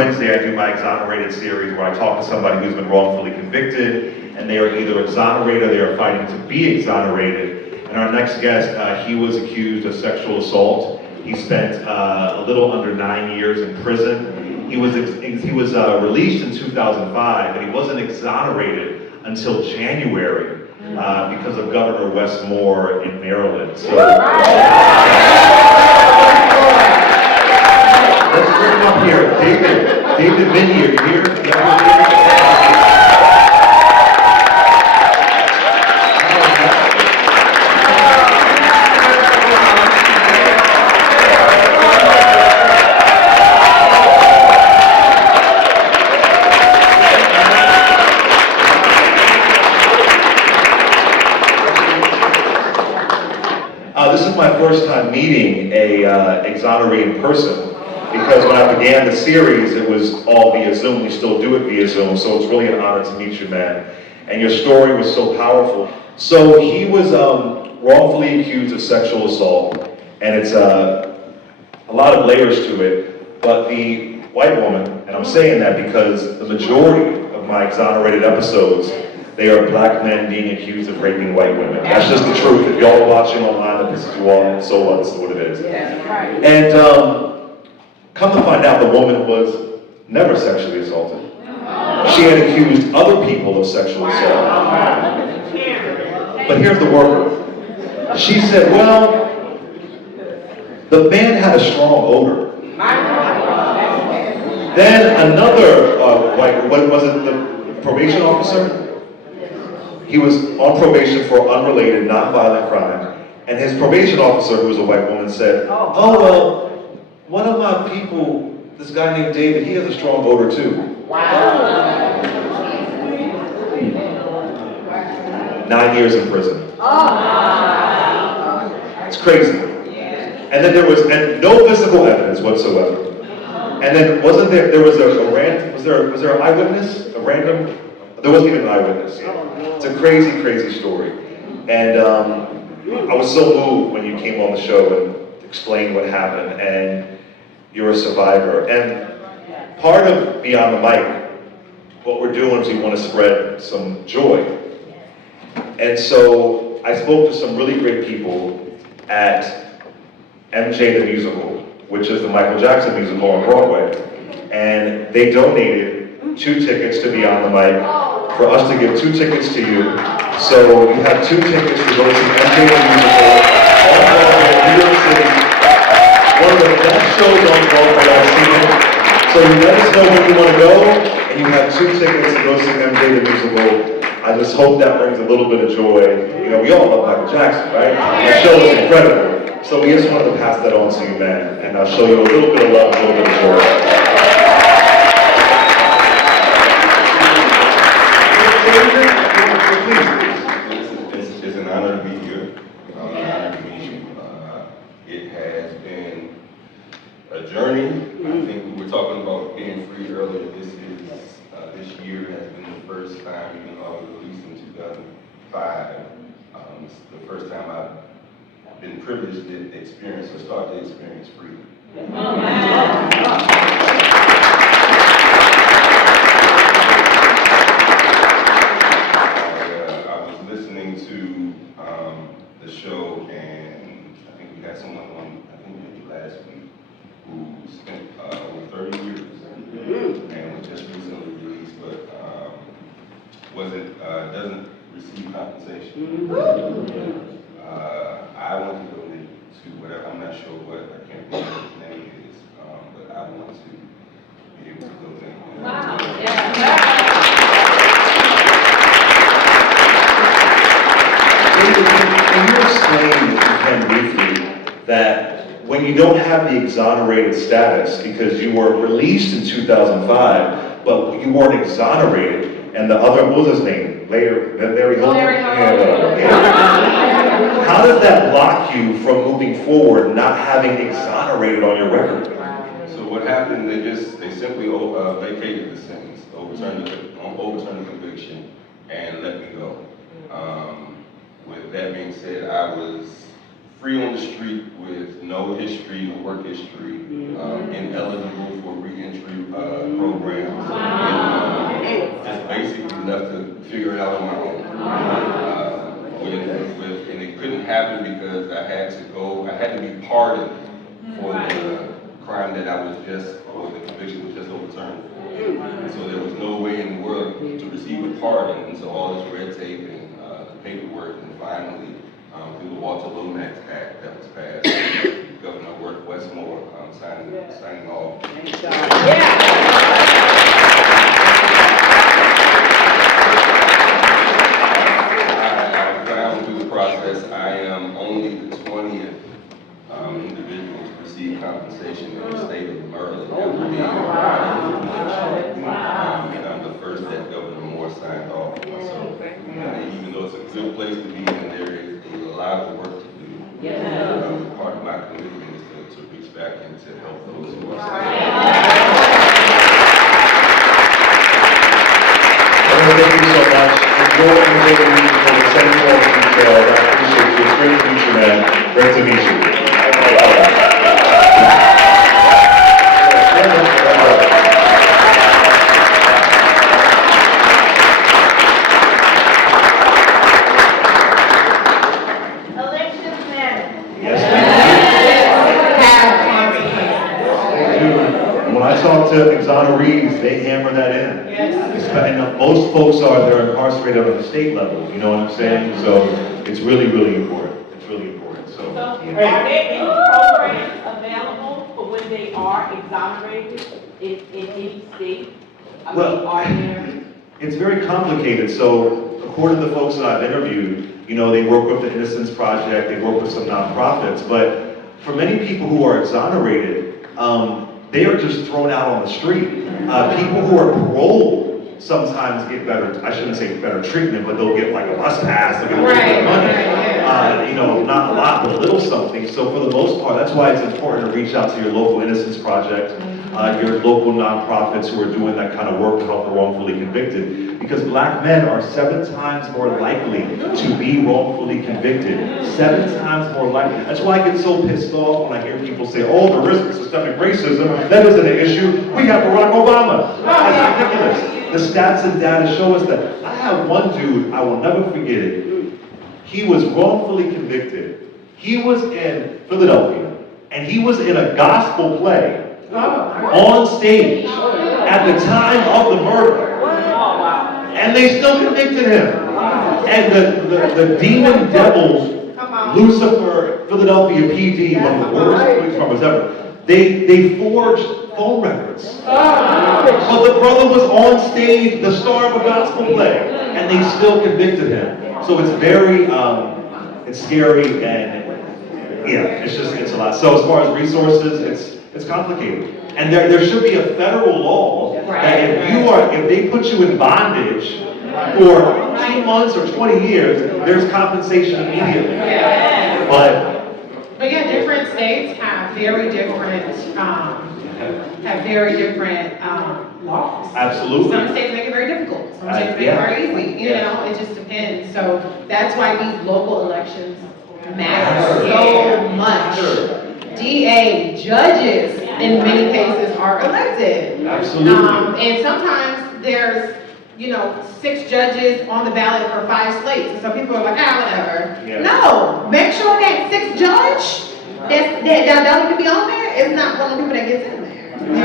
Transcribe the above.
Wednesday I do my Exonerated series where I talk to somebody who's been wrongfully convicted, and they are either exonerated or they are fighting to be exonerated. And our next guest, he was accused of sexual assault. He spent a little under 9 years in prison. He was released in 2005, but he wasn't exonerated until January because of Governor Wes Moore in Maryland. So let's bring him up here. David Veney, are you here? This is my first time meeting a exoneree in person, because when I began the series, it was all via Zoom. We still do it via Zoom, so it's really an honor to meet you, man. And your story was so powerful. So he was wrongfully accused of sexual assault, and it's a lot of layers to it, but the white woman, and I'm saying that because the majority of my exonerated episodes, they are black men being accused of raping white women. That's just the truth. If y'all are watching online, that pisses you off, so what? It's what it is. And come to find out, the woman was never sexually assaulted. She had accused other people of sexual assault. But here's the worker. She said, well, the man had a strong odor. Then another white, what was it, the probation officer? He was on probation for unrelated, non-violent crime, and his probation officer, who was a white woman, said, oh, well, one of my people, this guy named David, he has a strong odor too. Wow. 9 years in prison. It's crazy. And then there was no physical evidence whatsoever. And then was there an eyewitness? There wasn't even an eyewitness. It's a crazy, crazy story. And I was so moved when you came on the show and explained what happened, and you're a survivor. And part of Beyond the Mic, what we're doing is we want to spread some joy. And so I spoke to some really great people at MJ the Musical, which is the Michael Jackson musical on Broadway. And they donated 2 tickets to Beyond the Mic for us to give 2 tickets to you. So you have 2 tickets to go see MJ the Musical on Broadway, New York City. One of the best shows on Broadway I've seen. So you let us know when you want to go, and you have 2 tickets to go see MJ the Musical. I just hope that brings a little bit of joy. You know, we all love Michael Jackson, right? The show is incredible. So we just wanted to pass that on to you, man, and I'll show you a little bit of love, a little bit of joy. It's an honor to be here. An honor to meet you. It has been a journey. I think we were talking about being free earlier. This year has been the first time, even though I was released in 2005. It's the first time I've been privileged to experience or start to experience freedom. I was listening to the show, and I think we had someone on, I think maybe last week, who spent over 30 years and was just recently released, but doesn't receive compensation. I want to donate to whatever, I'm not sure what, I can't remember what his name is, but I want to be able to donate. Wow. Can you explain, if you can briefly, that when you don't have the exonerated status, because you were released in 2005, but you weren't exonerated, and the other, what was his name? Larry Hogan? How does that block you from moving forward, not having exonerated on your record? So what happened, they simply vacated the sentence, overturned the conviction, and let me go. With that being said, I was free on the street with no history, no work history, ineligible for re-entry programs, and just basically left to figure it out on my own. And it couldn't happen because I had to be pardoned for the crime that I was or the conviction was just overturned. And so there was no way in the world to receive a pardon, and so all this red tape and the paperwork, and finally, through the Walter Lomax Act that was passed, Governor Westmore signing off. I found through the process I am only the 20th individual to receive compensation in the state of Maryland after being and I'm the first that Governor Moore signed off on. So even though it's a good place to be in, there is a lot of work to do. Part of my commitment is to reach back and to help those who are Thank you so much. Enjoy the meeting for the central detail. I appreciate you. It's great to meet you, man. Great to meet you. When I talk to exonerees, they hammer that in. And most folks they're incarcerated on the state level, you know what I'm saying? So it's really, really important. It's really important. So are there any programs available for when they are exonerated in any state? Well, are there? It's very complicated. So according to the folks that I've interviewed, you know, they work with the Innocence Project, they work with some nonprofits, but for many people who are exonerated, they are just thrown out on the street. People who are paroled sometimes get better, I shouldn't say better treatment, but they'll get like a bus pass, they'll get a little bit of money. You know, not a lot, but a little something. So for the most part, that's why it's important to reach out to your local Innocence Project, your local nonprofits who are doing that kind of work to help the wrongfully convicted. Because black men are 7 times more likely to be wrongfully convicted. 7 times more likely. That's why I get so pissed off when I hear people say, oh, the risk of systemic racism, that isn't an issue. We have Barack Obama. That's ridiculous. The stats and data show us that. I have one dude, I will never forget it. He was wrongfully convicted. He was in Philadelphia, and he was in a gospel play on stage at the time of the murder. And they still convicted him. And the demon devils, Lucifer, Philadelphia PD, one of the worst police departments ever, they forged phone records. But the brother was on stage, the star of a gospel play, and they still convicted him. So it's very, it's scary, and yeah, it's a lot. So as far as resources, it's complicated. And there should be a federal law that if they put you in bondage for 2 months or 20 years, there's compensation immediately. But yeah, different states have very different laws. Absolutely. Some states make it very difficult. Some states make it very easy. You know, it just depends. So that's why these local elections matter so much. DA, judges, in many cases, are elected. Absolutely. And sometimes there's, 6 judges on the ballot for 5 slates. And so people are like, whatever. Yeah. No, make sure that 6th judge that don't need to be on there is not one of the people that gets in.